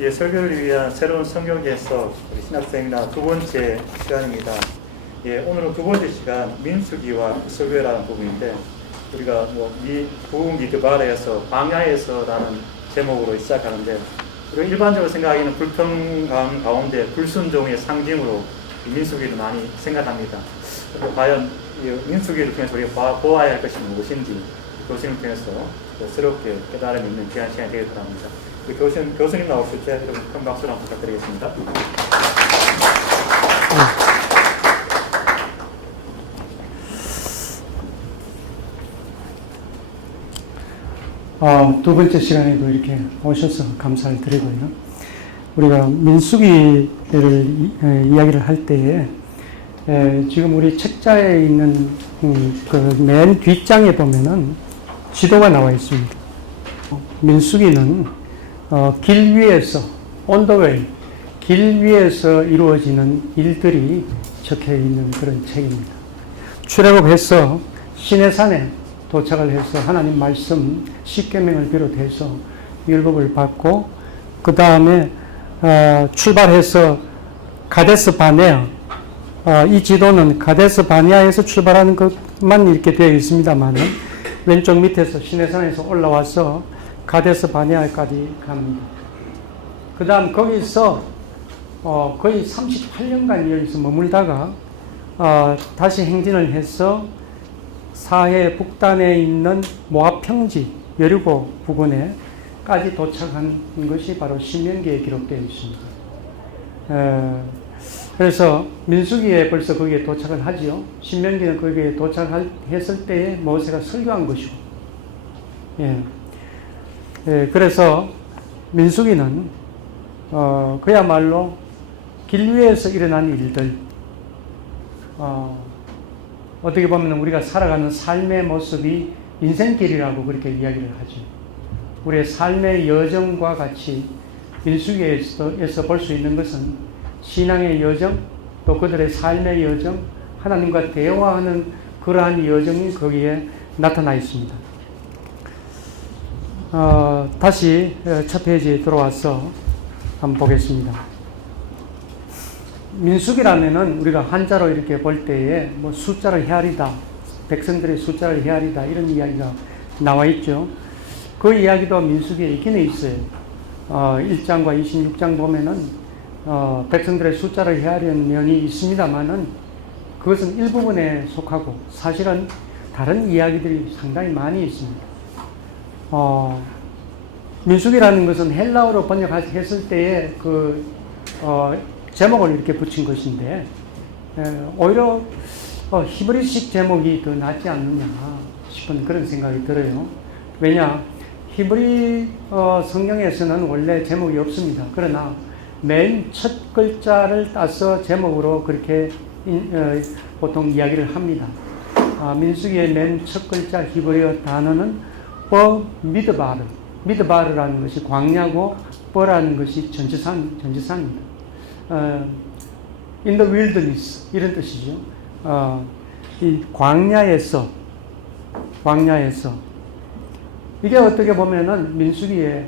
예, 설교를 위한 새로운 성경에서 우리 신학생이나 두 번째 시간입니다. 예, 오늘은 두 번째 시간 민수기와 설교라는 부분인데 우리가 부흥 미드바르에서 광야에서라는 제목으로 시작하는데 우리가 일반적으로 생각하기에는 불평강 가운데 불순종의 상징으로 민수기를 많이 생각합니다. 과연 민수기를 통해서 우리가 보아야 할 것이 무엇인지 교수님을 통해서 새롭게 깨달음이 있는 귀한 시간이 되겠다고 합니다. 교수님 나오실 때 여러분 큰 박수를 한번 부탁드리겠습니다. 두 번째 시간에도 이렇게 오셔서 감사를 드리고요. 우리가 민수기를 이야기를 할 때에 지금 우리 책자에 있는 그 맨 뒷장에 보면은 지도가 나와 있습니다. 민수기는 길 위에서 on the way, 길 위에서 이루어지는 일들이 적혀 있는 그런 책입니다. 출애굽해서 시내산에 도착을 해서 하나님 말씀 십계명을 비롯해서 율법을 받고 그 다음에 출발해서 가데스 바네아, 이 지도는 가데스 바네아에서 출발하는 것만 이렇게 되어 있습니다만은 왼쪽 밑에서 시내산에서 올라와서 가데스 바네아까지 갑니다. 그 다음 거기서 거의 38년간 여기서 머물다가 다시 행진을 해서 사해 북단에 있는 모압 평지 여리고 부근에까지 도착한 것이 바로 신명기에 기록되어 있습니다. 그래서 민수기에 벌써 거기에 도착을 하지요. 신명기는 거기에 도착했을 때에 모세가 설교한 것이고, 그래서 민수기는 그야말로 길 위에서 일어난 일들, 어떻게 보면 우리가 살아가는 삶의 모습이 인생길이라고 그렇게 이야기를 하죠. 우리의 삶의 여정과 같이 민수기에서 볼 수 있는 것은 신앙의 여정, 또 그들의 삶의 여정, 하나님과 대화하는 그러한 여정이 거기에 나타나 있습니다. 다시 첫 페이지에 들어와서 한번 보겠습니다. 민수기라면은 우리가 한자로 이렇게 볼 때에 숫자를 헤아리다, 백성들의 숫자를 헤아리다 이런 이야기가 나와 있죠. 그 이야기도 민수기에 있기는 있어요. 1장과 26장 보면은 백성들의 숫자를 헤아리는 면이 있습니다만은 그것은 일부분에 속하고 사실은 다른 이야기들이 상당히 많이 있습니다. 민수기라는 것은 헬라어로 번역했을 때에 제목을 이렇게 붙인 것인데, 오히려 히브리식 제목이 더 낫지 않느냐 싶은 그런 생각이 들어요. 왜냐, 히브리 성경에서는 원래 제목이 없습니다. 그러나 맨 첫 글자를 따서 제목으로 그렇게 보통 이야기를 합니다. 민수기의 맨 첫 글자 히브리어 단어는 미드바르. 미드바르라는 것이 광야고 뻐라는 것이 전지산입니다. in the wilderness 이런 뜻이죠. 이 광야에서 이게 어떻게 보면은 민수기에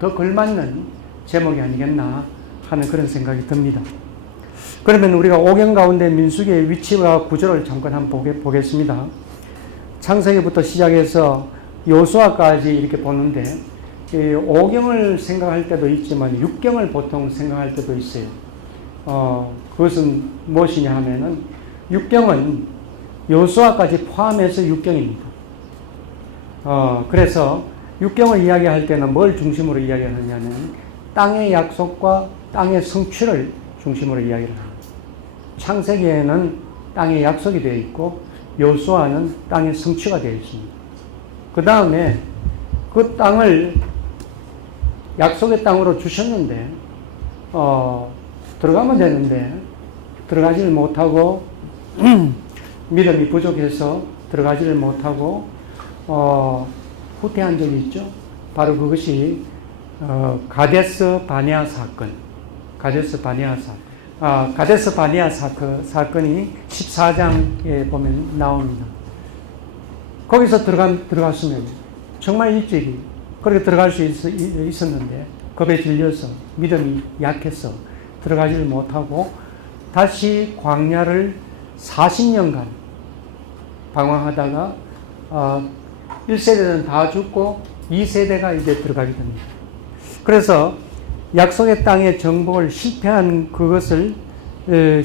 더 걸맞는 제목이 아니겠나 하는 그런 생각이 듭니다. 그러면 우리가 오경 가운데 민수기의 위치와 구조를 잠깐 한번 보겠습니다. 창세기부터 시작해서 여호수아까지 이렇게 보는데 오경을 생각할 때도 있지만 육경을 보통 생각할 때도 있어요. 그것은 무엇이냐 하면은 육경은 여호수아까지 포함해서 육경입니다. 그래서 육경을 이야기할 때는 뭘 중심으로 이야기하느냐면 땅의 약속과 땅의 성취를 중심으로 이야기를 합니다. 창세기에는 땅의 약속이 되어 있고 여호수아는 땅의 성취가 되어 있습니다. 그 다음에 그 땅을 약속의 땅으로 주셨는데 들어가면 되는데 들어가지를 못하고 믿음이 부족해서 들어가지를 못하고 후퇴한 적이 있죠. 바로 그것이 가데스 바네아 사건. 가데스 바네아 사건이 14장에 보면 나옵니다. 거기서 들어갔으면 정말 일찍이 그렇게 들어갈 수 있었는데 겁에 질려서 믿음이 약해서 들어가지를 못하고 다시 광야를 40년간 방황하다가 1세대는 다 죽고 2세대가 이제 들어가게 됩니다. 그래서 약속의 땅의 정복을 실패한 그것을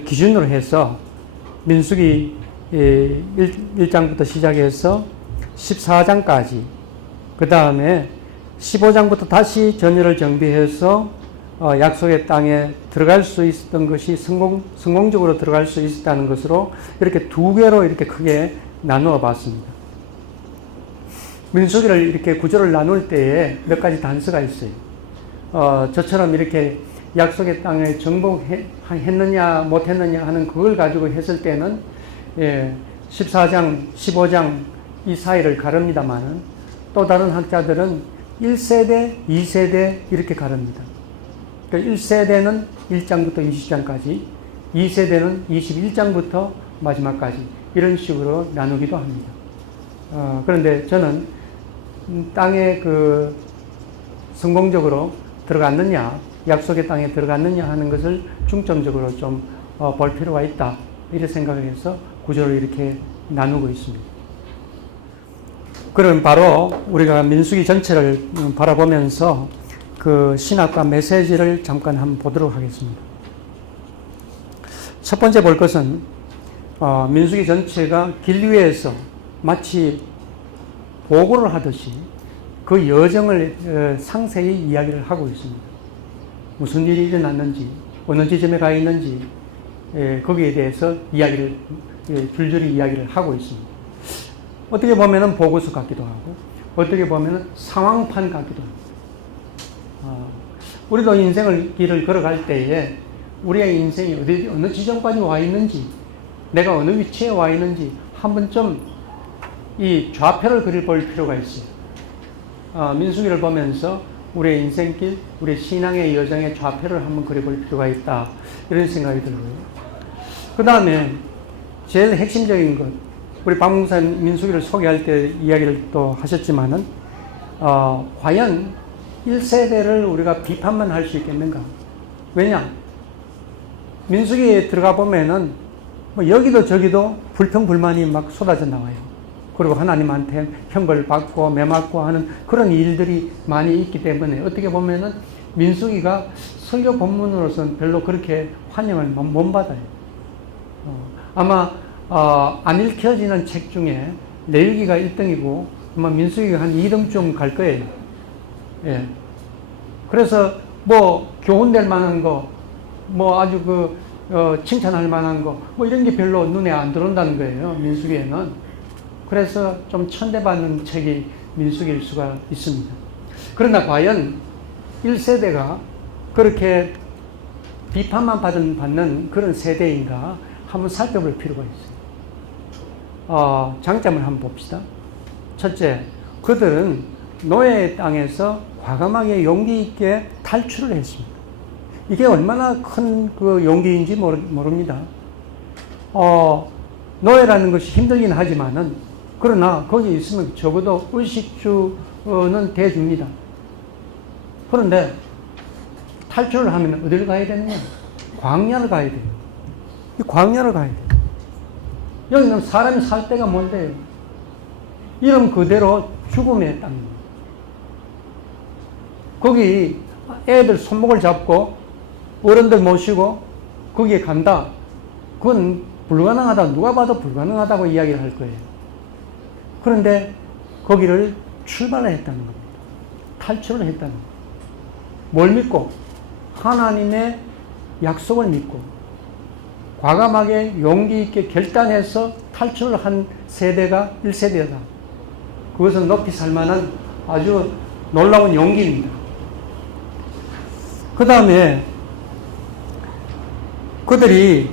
기준으로 해서 민수기 1장부터 시작해서 14장까지, 그 다음에 15장부터 다시 전열을 정비해서 약속의 땅에 들어갈 수 있었던 것이 성공적으로 들어갈 수 있었다는 것으로 이렇게 두 개로 이렇게 크게 나누어 봤습니다. 민수기를 이렇게 구조를 나눌 때에 몇 가지 단서가 있어요. 저처럼 이렇게 약속의 땅에 정복했느냐 못했느냐 하는 그걸 가지고 했을 때는 14장, 15장 이 사이를 가릅니다만은 또 다른 학자들은 1세대, 2세대 이렇게 가릅니다. 그러니까 1세대는 1장부터 20장까지, 2세대는 21장부터 마지막까지 이런 식으로 나누기도 합니다. 그런데 저는 땅에 성공적으로 들어갔느냐, 약속의 땅에 들어갔느냐 하는 것을 중점적으로 좀 볼 필요가 있다, 이렇게 생각을 해서 구조를 이렇게 나누고 있습니다. 그럼 바로 우리가 민수기 전체를 바라보면서 그 신학과 메시지를 잠깐 한번 보도록 하겠습니다. 첫 번째 볼 것은 민수기 전체가 길 위에서 마치 보고를 하듯이 그 여정을 상세히 이야기를 하고 있습니다. 무슨 일이 일어났는지, 어느 지점에 가 있는지, 거기에 대해서 이야기를, 줄줄이 이야기를 하고 있습니다. 어떻게 보면은 보고서 같기도 하고, 어떻게 보면은 상황판 같기도 합니다. 우리도 인생을 길을 걸어갈 때에 우리의 인생이 어느 지점까지 와 있는지, 내가 어느 위치에 와 있는지 한번 좀 이 좌표를 그려볼 필요가 있어요. 민수기를 보면서 우리의 인생길, 우리의 신앙의 여정의 좌표를 한번 그려볼 필요가 있다, 이런 생각이 들고요. 그 다음에 제일 핵심적인 것, 우리 박 목사님 민수기를 소개할 때 이야기를 또 하셨지만은 과연 1세대를 우리가 비판만 할 수 있겠는가? 왜냐? 민수기에 들어가 보면은 뭐 여기도 저기도 불평불만이 막 쏟아져 나와요. 그리고 하나님한테 형벌 받고 매맞고 하는 그런 일들이 많이 있기 때문에 어떻게 보면은 민수기가 설교 본문으로서는 별로 그렇게 환영을 못 받아요. 아마 안 읽혀지는 책 중에 레위기가 1등이고 아마 민수기가 한 2등쯤 갈 거예요. 예. 그래서 뭐 교훈될 만한 거, 뭐 아주 칭찬할 만한 거, 뭐 이런 게 별로 눈에 안 들어온다는 거예요, 민수기에는. 그래서 좀 천대받는 책이 민수기일 수가 있습니다. 그러나 과연 1세대가 그렇게 비판만 받는 그런 세대인가 한번 살펴볼 필요가 있어요. 장점을 한번 봅시다. 첫째, 그들은 노예의 땅에서 과감하게 용기 있게 탈출을 했습니다. 이게 얼마나 큰 그 용기인지 모릅니다. 노예라는 것이 힘들긴 하지만은, 그러나 거기 있으면 적어도 의식주는 돼줍니다. 그런데 탈출을 하면 어디를 가야 되느냐? 광야를 가야 돼요. 이 광야를 가야 돼요. 여기는 사람이 살 데가 뭔데요? 이름 그대로 죽음의 땅입니다. 거기 애들 손목을 잡고 어른들 모시고 거기에 간다. 그건 불가능하다. 누가 봐도 불가능하다고 이야기를 할 거예요. 그런데 거기를 출발을 했다는 겁니다. 탈출을 했다는 겁니다. 뭘 믿고? 하나님의 약속을 믿고 과감하게 용기 있게 결단해서 탈출을 한 세대가 1세대다. 그것은 높이 살만한 아주 놀라운 용기입니다. 그 다음에 그들이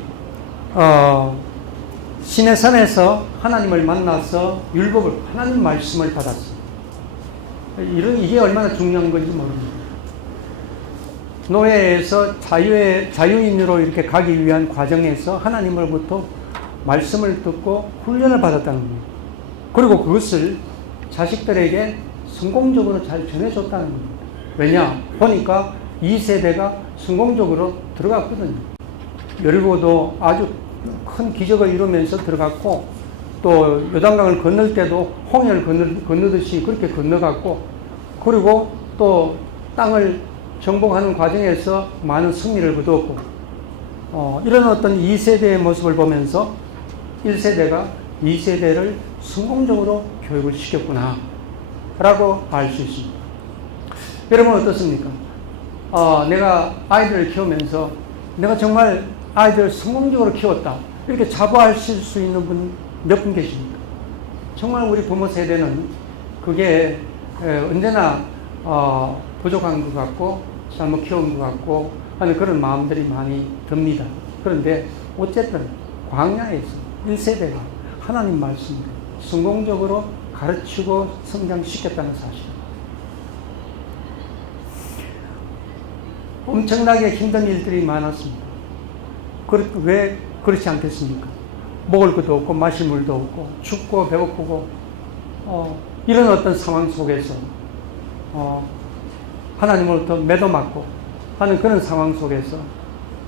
시내산에서 하나님을 만나서 율법을, 하나님 말씀을 받았어요. 이게 얼마나 중요한 건지 모릅니다. 노예에서 자유인으로 이렇게 가기 위한 과정에서 하나님으로부터 말씀을 듣고 훈련을 받았다는 겁니다. 그리고 그것을 자식들에게 성공적으로 잘 전해줬다는 겁니다. 왜냐? 보니까 2세대가 성공적으로 들어갔거든요. 여리고도 아주 큰 기적을 이루면서 들어갔고, 또 요단강을 건널 때도 홍해를 건너듯이 그렇게 건너갔고, 그리고 또 땅을 정복하는 과정에서 많은 승리를 거두었고, 이런 어떤 2세대의 모습을 보면서 1세대가 2세대를 성공적으로 교육을 시켰구나 라고 알 수 있습니다. 여러분 어떻습니까? 내가 아이들을 키우면서 내가 정말 아이들을 성공적으로 키웠다, 이렇게 자부하실 수 있는 분 몇 분 계십니까? 정말 우리 부모 세대는 그게 언제나 부족한 것 같고 잘못 키운 것 같고 하는 그런 마음들이 많이 듭니다. 그런데 어쨌든 광야에서 1세대가 하나님 말씀을 성공적으로 가르치고 성장시켰다는 사실. 엄청나게 힘든 일들이 많았습니다. 왜 그렇지 않겠습니까? 먹을 것도 없고 마실 물도 없고 춥고 배고프고 이런 어떤 상황 속에서 하나님으로부터 매도맞고 하는 그런 상황 속에서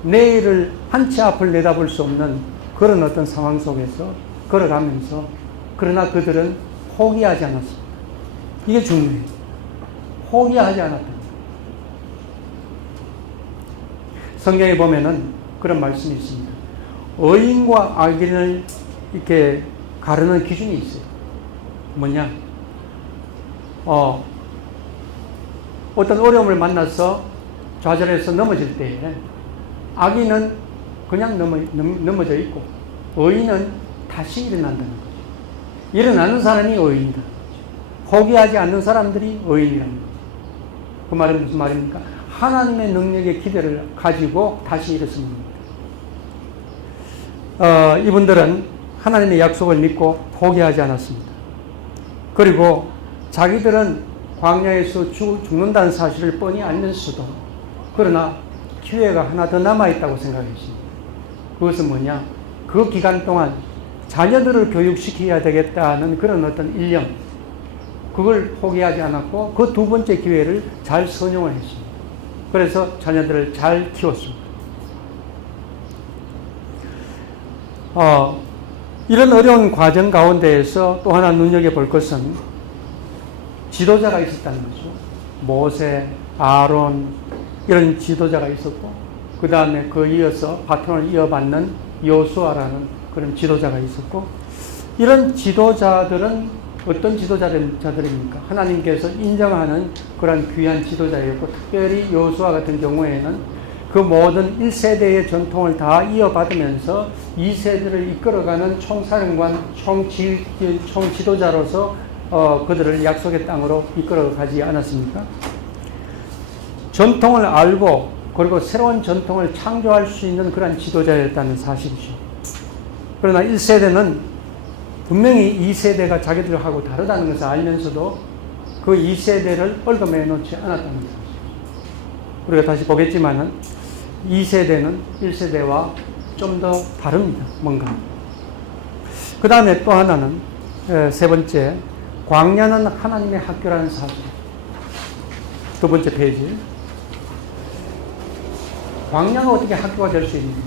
내일을 한 치 앞을 내다볼 수 없는 그런 어떤 상황 속에서 걸어가면서, 그러나 그들은 포기하지 않았습니다. 이게 중요해요. 포기하지 않았다. 성경에 보면은 그런 말씀이 있습니다. 의인과 악인을 이렇게 가르는 기준이 있어요. 뭐냐? 어떤 어려움을 만나서 좌절해서 넘어질 때에 악인은 그냥 넘어져 있고 의인은 다시 일어난다는 거죠. 일어나는 사람이 의인이다. 포기하지 않는 사람들이 의인이라는 거죠. 그 말은 무슨 말입니까? 하나님의 능력에 기대를 가지고 다시 일어섭니다. 이분들은 하나님의 약속을 믿고 포기하지 않았습니다. 그리고 자기들은 광야에서 죽는다는 사실을 뻔히 알면서도 그러나 기회가 하나 더 남아있다고 생각했습니다. 그것은 뭐냐? 그 기간 동안 자녀들을 교육시켜야 되겠다는 그런 어떤 일념, 그걸 포기하지 않았고 그 두 번째 기회를 잘 선용을 했습니다. 그래서 자녀들을 잘 키웠습니다. 이런 어려운 과정 가운데에서 또 하나 눈여겨볼 것은 지도자가 있었다는 거죠. 모세, 아론, 이런 지도자가 있었고, 그 다음에 그 이어서 바톤을 이어받는 여호수아라는 그런 지도자가 있었고, 이런 지도자들은 어떤 지도자들입니까? 하나님께서 인정하는 그런 귀한 지도자였고, 특별히 여호수아 같은 경우에는 그 모든 1세대의 전통을 다 이어받으면서 2세대를 이끌어가는 총사령관, 총지도자로서 그들을 약속의 땅으로 이끌어가지 않았습니까? 전통을 알고 그리고 새로운 전통을 창조할 수 있는 그런 지도자였다는 사실이죠. 그러나 1세대는 분명히 2세대가 자기들하고 다르다는 것을 알면서도 그 2세대를 얽어매 놓지 않았다는 사실. 우리가 다시 보겠지만은 2세대는 1세대와 좀 더 다릅니다. 뭔가. 그 다음에 또 하나는 세 번째, 광야는 하나님의 학교라는 사실. 두 번째 페이지. 광야가 어떻게 학교가 될 수 있는가?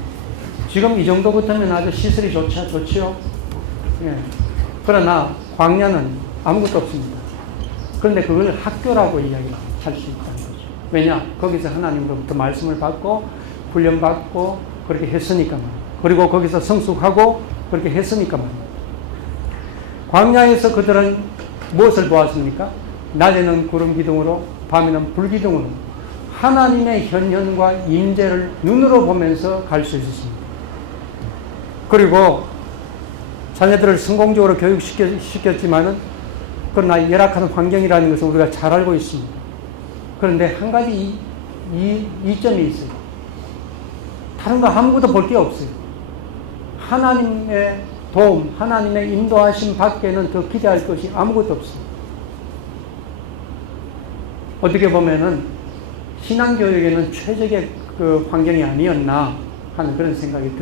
지금 이 정도부터면 아주 시설이 좋지요. 예. 그러나 광야는 아무것도 없습니다. 그런데 그걸 학교라고 이야기할 수 있다는 거죠. 왜냐? 거기서 하나님으로부터 말씀을 받고 훈련받고 그렇게 했으니까 말이에요. 그리고 거기서 성숙하고 그렇게 했으니까 말이에요. 광야에서 그들은 무엇을 보았습니까? 낮에는 구름 기둥으로 밤에는 불 기둥으로 하나님의 현현과 임재를 눈으로 보면서 갈 수 있었습니다. 그리고 자녀들을 성공적으로 교육시켰지만은 그러나 열악한 환경이라는 것을 우리가 잘 알고 있습니다. 그런데 한 가지 이점이 있어요. 다른 거 아무것도 볼 게 없어요. 하나님의 도움, 하나님의 인도하심 밖에는 더 기대할 것이 아무것도 없어요. 어떻게 보면은 신앙교육에는 최적의 그 환경이 아니었나 하는 그런 생각이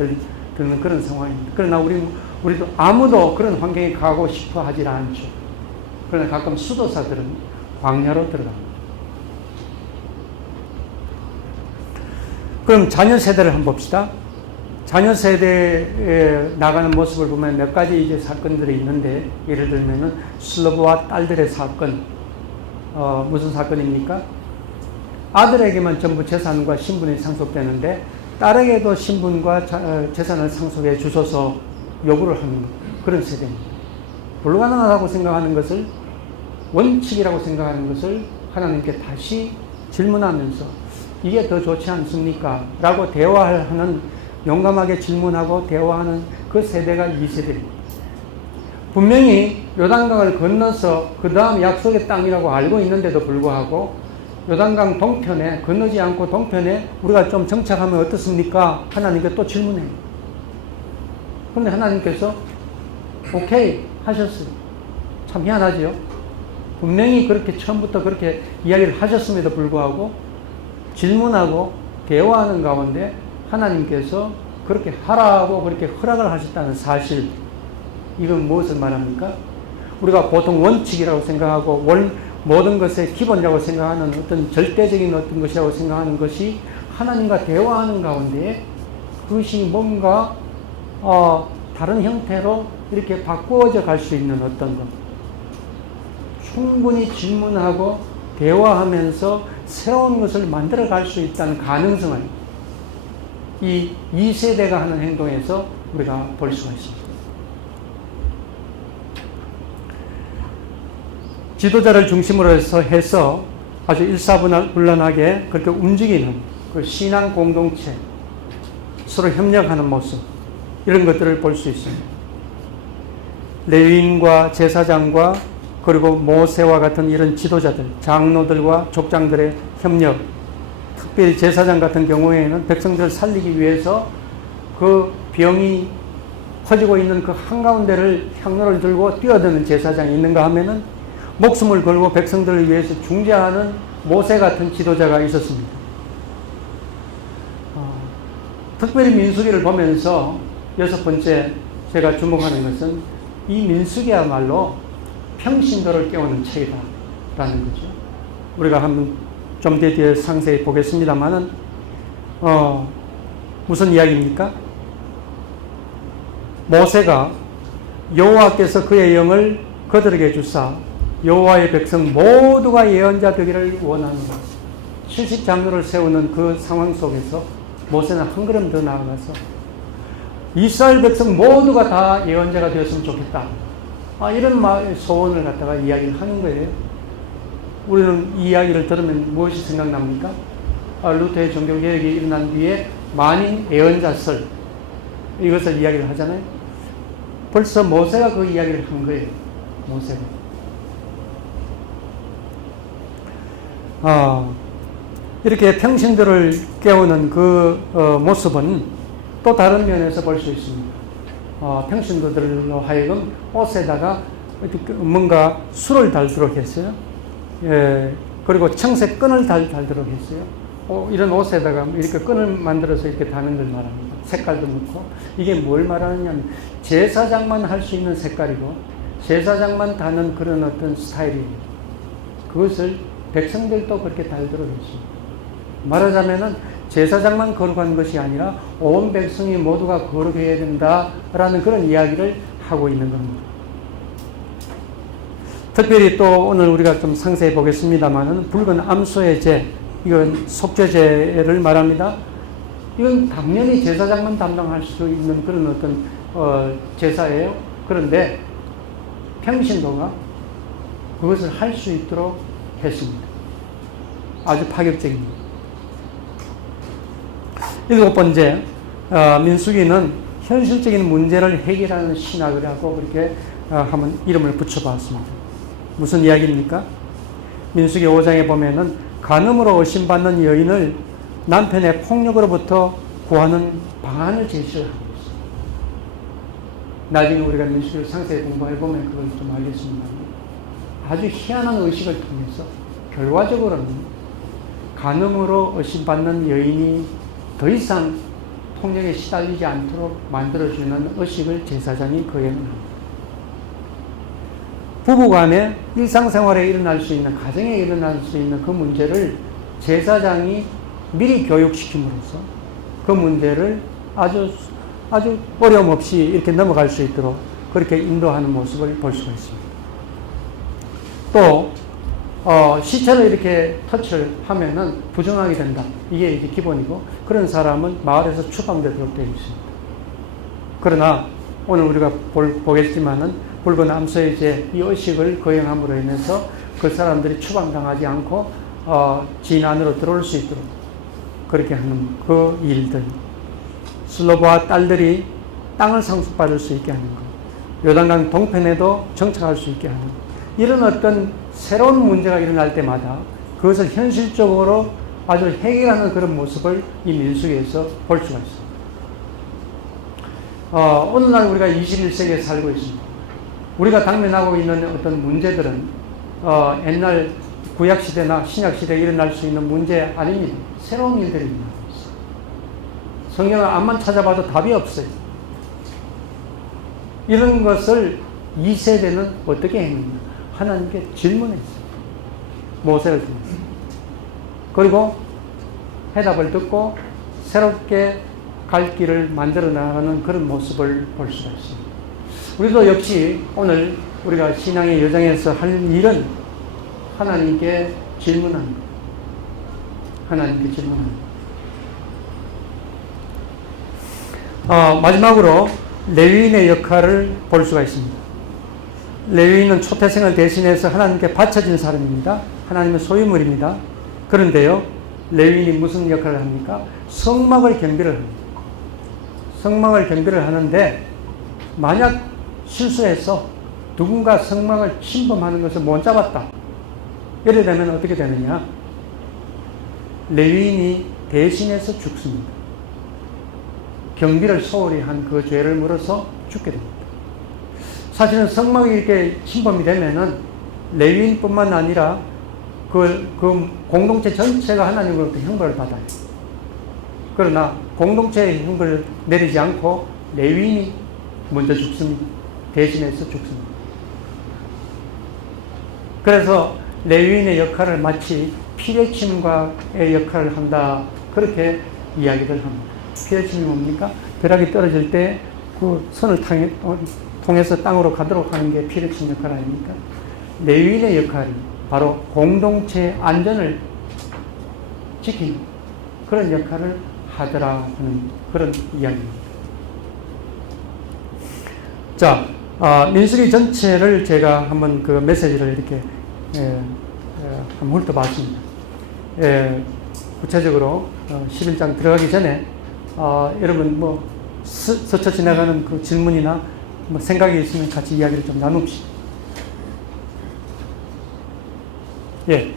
드는 그런 상황입니다. 그러나 우리도 아무도 그런 환경에 가고 싶어 하질 않죠. 그러나 가끔 수도사들은 광야로 들어갑니다. 그럼 자녀 세대를 한번 봅시다. 자녀 세대에 나가는 모습을 보면 몇 가지 이제 사건들이 있는데, 예를 들면은 슬러브와 딸들의 사건, 무슨 사건입니까? 아들에게만 전부 재산과 신분이 상속되는데 딸에게도 신분과 재산을 상속해 주소서 요구를 하는 그런 세대입니다. 불가능하다고 생각하는 것을, 원칙이라고 생각하는 것을 하나님께 다시 질문하면서 이게 더 좋지 않습니까? 라고 대화하는, 용감하게 질문하고 대화하는 그 세대가 이 세대입니다. 분명히 요단강을 건너서 그 다음 약속의 땅이라고 알고 있는데도 불구하고 요단강 동편에, 건너지 않고 동편에 우리가 좀 정착하면 어떻습니까? 하나님께 또 질문해요. 그런데 하나님께서 오케이 하셨어요. 참 희한하지요? 분명히 그렇게 처음부터 그렇게 이야기를 하셨음에도 불구하고 질문하고 대화하는 가운데 하나님께서 그렇게 하라고 그렇게 허락을 하셨다는 사실, 이건 무엇을 말합니까? 우리가 보통 원칙이라고 생각하고 모든 것의 기본이라고 생각하는 어떤 절대적인 어떤 것이라고 생각하는 것이 하나님과 대화하는 가운데 그것이 뭔가 다른 형태로 이렇게 바꾸어져 갈 수 있는 어떤 것, 충분히 질문하고 대화하면서 새로운 것을 만들어 갈 수 있다는 가능성을 이 2세대가 하는 행동에서 우리가 볼 수가 있습니다. 지도자를 중심으로 해서 아주 일사불란하게 그렇게 움직이는 그 신앙 공동체, 서로 협력하는 모습, 이런 것들을 볼 수 있습니다. 레위인과 제사장과 그리고 모세와 같은 이런 지도자들, 장로들과 족장들의 협력, 특별히 제사장 같은 경우에는 백성들을 살리기 위해서 그 병이 퍼지고 있는 그 한가운데를 향로를 들고 뛰어드는 제사장이 있는가 하면은 목숨을 걸고 백성들을 위해서 중재하는 모세 같은 지도자가 있었습니다. 특별히 민수기를 보면서 여섯 번째 제가 주목하는 것은 이 민수기야말로 평신도를 깨우는 책이다라는 거죠. 우리가 한번 좀 뒤에 상세히 보겠습니다만은 무슨 이야기입니까? 모세가 여호와께서 그의 영을 그들에게 주사 여호와의 백성 모두가 예언자 되기를 원하는 70장로를 세우는 그 상황 속에서 모세는 한 걸음 더 나아가서 이스라엘 백성 모두가 다 예언자가 되었으면 좋겠다. 이런 소원을 갖다가 이야기를 하는 거예요. 우리는 이 이야기를 들으면 무엇이 생각납니까? 루터의 종교개혁이 일어난 뒤에 만인 예언자설, 이것을 이야기를 하잖아요. 벌써 모세가 그 이야기를 한 거예요. 모세가. 이렇게 평신도를 깨우는 그 모습은 또 다른 면에서 볼 수 있습니다. 평신도들로 하여금 옷에다가 뭔가 술을 달도록 했어요. 예, 그리고 청색 끈을 달도록 했어요. 이런 옷에다가 이렇게 끈을 만들어서 이렇게 다는 걸 말합니다. 색깔도 넣고. 이게 뭘 말하느냐면 제사장만 할 수 있는 색깔이고 제사장만 다는 그런 어떤 스타일입니다. 그것을 백성들도 그렇게 달도록 했습니다. 말하자면은 제사장만 거룩한 것이 아니라 온 백성이 모두가 거룩해야 된다라는 그런 이야기를 하고 있는 겁니다. 특별히 또 오늘 우리가 좀 상세히 보겠습니다만은 붉은 암소의 제, 이건 속죄제를 말합니다. 이건 당연히 제사장만 담당할 수 있는 그런 어떤 제사예요. 그런데 평신도가 그것을 할 수 있도록 했습니다. 아주 파격적입니다. 일곱 번째, 민수기는 현실적인 문제를 해결하는 신학이라고 그렇게 한번 이름을 붙여봤습니다. 무슨 이야기입니까? 민수기 5장에 보면은 간음으로 의심받는 여인을 남편의 폭력으로부터 구하는 방안을 제시를 하고 있습니다. 나중에 우리가 민수기를 상세히 공부해보면 그걸 좀 알겠습니다. 아주 희한한 의식을 통해서 결과적으로는 간음으로 의심받는 여인이 더 이상 폭력에 시달리지 않도록 만들어주는 의식을 제사장이 거행합니다. 부부간에 일상생활에 일어날 수 있는, 가정에 일어날 수 있는 그 문제를 제사장이 미리 교육시킴으로써 그 문제를 아주 어려움 없이 이렇게 넘어갈 수 있도록 그렇게 인도하는 모습을 볼 수가 있습니다. 또 시체를 이렇게 터치를 하면은 부정하게 된다. 이게 이제 기본이고, 그런 사람은 마을에서 추방되도록 되어 있습니다. 그러나 오늘 우리가 보겠지만은 붉은 암소의 이 의식을 거행함으로 인해서 그 사람들이 추방당하지 않고 지인 안으로 들어올 수 있도록 그렇게 하는 그 일들, 슬로보아 딸들이 땅을 상속받을 수 있게 하는 것, 요단강 동편에도 정착할 수 있게 하는 것, 이런 어떤 새로운 문제가 일어날 때마다 그것을 현실적으로 아주 해결하는 그런 모습을 이 민수기에서 볼 수가 있습니다. 오늘날 우리가 21세기에 살고 있습니다. 우리가 당면하고 있는 어떤 문제들은 옛날 구약시대나 신약시대에 일어날 수 있는 문제 아닙니다. 새로운 일들이 일어나고 있어요. 성경을 암만 찾아봐도 답이 없어요. 이런 것을 이 세대는 어떻게 했느냐. 하나님께 질문했어요. 모세를 통해서. 그리고 해답을 듣고 새롭게 갈 길을 만들어 나가는 그런 모습을 볼 수가 있습니다. 우리도 역시 오늘 우리가 신앙의 여정에서 할 일은 하나님께 질문하는 것. 하나님께 질문하는 것. 마지막으로 레위인의 역할을 볼 수가 있습니다. 레위인은 초태생을 대신해서 하나님께 바쳐진 사람입니다. 하나님의 소유물입니다. 그런데요, 레위인이 무슨 역할을 합니까? 성막을 경비를 합니다. 성막을 경비를 하는데 만약 실수해서 누군가 성막을 침범하는 것을 못 잡았다. 이래 되면 어떻게 되느냐? 레위인이 대신해서 죽습니다. 경비를 소홀히 한 그 죄를 물어서 죽게 됩니다. 사실은 성막이 이렇게 침범이 되면은 레위인뿐만 아니라 그 공동체 전체가 하나님으로부터 형벌을 받아요. 그러나 공동체의 형벌을 내리지 않고 레위인이 먼저 죽습니다. 대신해서 죽습니다. 그래서 레위인의 역할을 마치 피레침과의 역할을 한다. 그렇게 이야기를 합니다. 피레침이 뭡니까? 벼락이 떨어질 때 그 선을 통해서 땅으로 가도록 하는 게 피레침 역할 아닙니까? 레위인의 역할이 바로 공동체의 안전을 지키는 그런 역할을 하더라 하는 그런 이야기입니다. 자, 민수기 전체를 제가 한번 그 메시지를 이렇게 한번 훑어봤습니다. 구체적으로 11장 들어가기 전에 여러분 스쳐 지나가는 그 질문이나 생각이 있으면 같이 이야기를 좀 나눕시다. 예.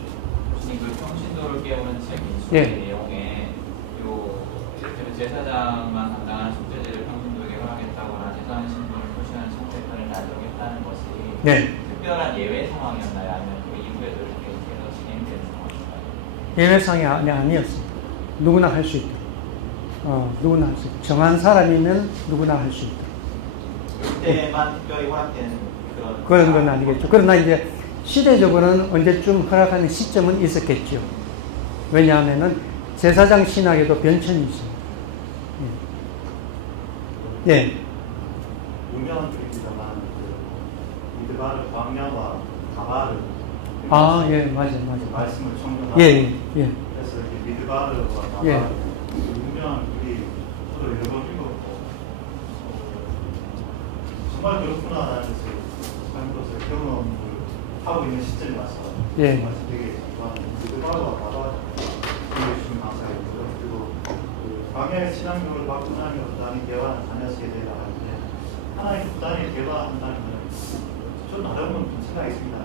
그 평신도를 깨우는 책 민수기 예. 내용에 이렇게 제사장만 감당하는 속죄제를 평신도에게 허락했다거나 제사장 신분을 표시하는 청대편을 날정했다는 것이 네. 특별한 예외 상황이었나요? 아니면 그 이후에도 이렇게 계속 진행되는 상황인가요? 예외 상황이 아니었습니다. 누구나 할 수 있다. 누구나 할 수 있다. 정한 사람이면 누구나 할 수 있다. 그때만 특별히 허락된 그런 건 아니겠죠. 그러나 이제 시대적으로는 언제쯤 허락하는 시점은 있었겠죠. 왜냐하면은 제사장 신학에도 변천이 있어요. 예. 유명한 책입니다만 미드바르 광야와 가바르 예, 맞아요. 말씀을 청정하고 예. 그래서 미드바르와 가바르 예. 유명한 글이 저도 여러 번 읽었고 정말 그렇구나라는 것을 삶으로서 경험을 하고 있는 시점이 와서 예. 되게 좋아하는 미드바르와 가바르 주신 감사했고요. 그리고 광야의 신앙교를 받고 하나님의 부단히 대화하는 자녀식에 대해 나가는데 하나님의 부단히 대화한다는 것은 좀 나름은 생각이 있습니다.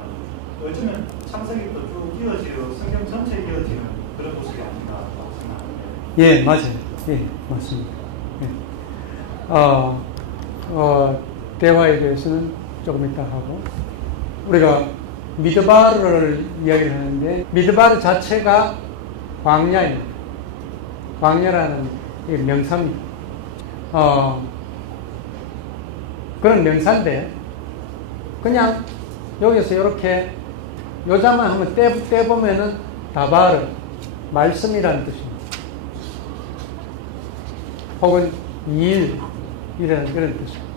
요즘은 창세기부터 쭉 이어지고 성경 전체에 이어지는 그런 모습이 아닌가라고 생각하는데. 예, 맞아요. 예, 맞습니다. 예. 대화에 대해서는 조금 이따 하고, 우리가 미드바르를 이야기를 하는데, 미드바르 자체가 광야입니다. 광야라는 명사입니다. 그런 명사인데, 그냥 여기서 이렇게 요자만 한번 떼보면은 다바르, 말씀이라는 뜻입니다. 혹은 일 이런 그런 뜻입니다.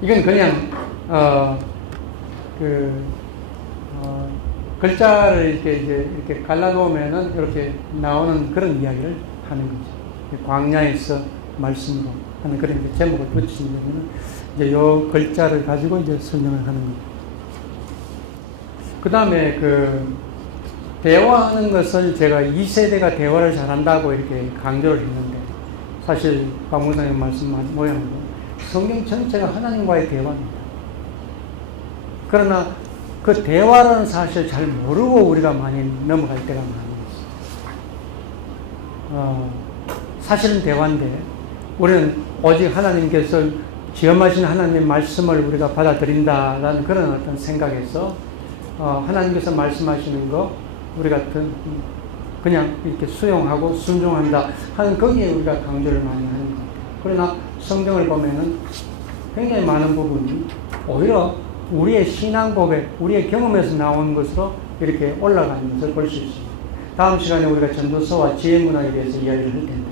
이건 그냥 글자를 이렇게 갈라놓으면은 이렇게 나오는 그런 이야기를 하는 거죠. 광야에서 말씀으로 하는 그런 이제 제목을 붙이시면 이제 요 글자를 가지고 이제 설명을 하는 거죠. 그 다음에 대화하는 것을 제가 2세대가 대화를 잘한다고 이렇게 강조를 했는데, 사실 박목사님 말씀한 모양으로 성경 전체가 하나님과의 대화입니다. 그러나 그 대화라는 사실을 잘 모르고 우리가 많이 넘어갈 때가 많이 있어요. 사실은 대화인데 우리는 오직 하나님께서 지엄하신 하나님의 말씀을 우리가 받아들인다라는 그런 어떤 생각에서 하나님께서 말씀하시는 거 우리가 그냥 이렇게 수용하고 순종한다 하는 거기에 우리가 강조를 많이 하는 것 같아요. 그러나 성경을 보면은 굉장히 많은 부분이 오히려 우리의 신앙 고백, 우리의 경험에서 나온 것으로 이렇게 올라가는 것을 볼 수 있습니다. 다음 시간에 우리가 전도서와 지혜문학에 대해서 이야기를 할 텐데,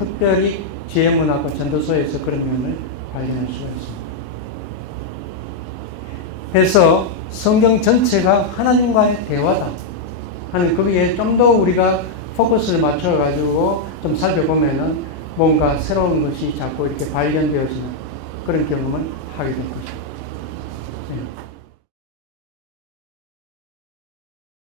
특별히 지혜문학과 전도서에서 그런 면을 발견할 수가 있습니다. 그래서 성경 전체가 하나님과의 대화다 하는 거기에 좀 더 우리가 포커스를 맞춰가지고 좀 살펴보면은 뭔가 새로운 것이 자꾸 이렇게 발견되어지는 그런 경험을 하게 될 것입니다. 네.